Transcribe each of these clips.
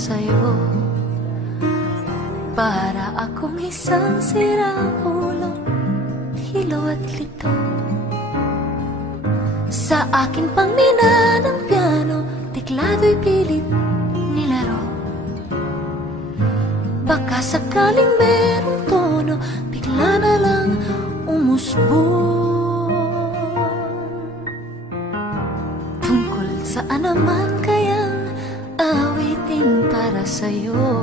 sa'yo. Para akong isang sirang-ulo, hilaw at lito. Sa akin pang mina ng piano, teklado'y pilit nilaro. Baka sakaling merong tono, bigla na lang umusbong. Tungkol saan naman kayang awitin para sa'yo?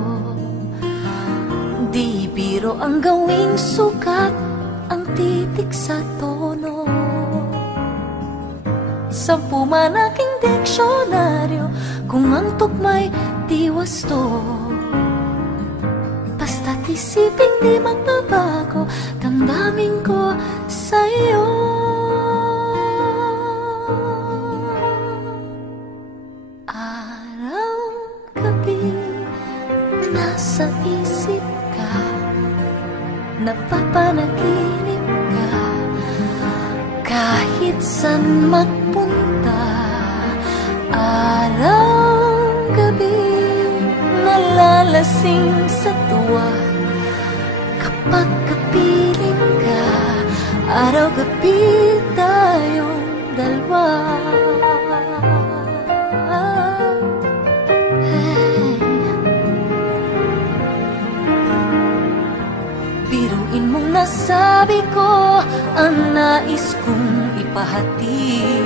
Di biro ang gawing sukat, ang titik sa tono. 10 man aking diksyonaryo, kung ang tugma'y di wasto. Basta't isipin di magbabago, damdamin ko sa'yo. Araw, gabi, nasa isip ka, napapanaginip ka, kahit saan magpunta. Araw, gabi, nalalasing sa tuwa kapag kapiling ka. Araw, gabi, tayong dalawa. Hey. Biruin mong nasabi ko ang nais kong ipahatid.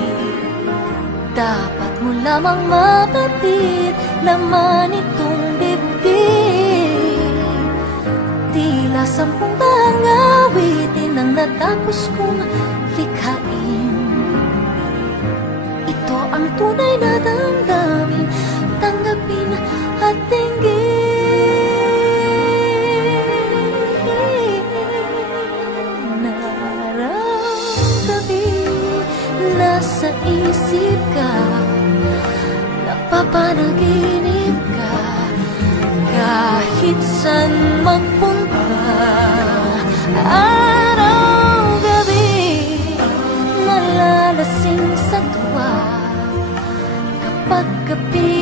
Dapat mo lamang mapatid, laman itong dibdib. Tila 10 bahang awitin ang natapos kong likhain. Ito ang tunay na damdamin, tanggapin at tinggin. Nasa isip ka, napapanaginip ka, kahit saan magpunta. Araw, gabi, nalalasing sa tuwa kapag kapi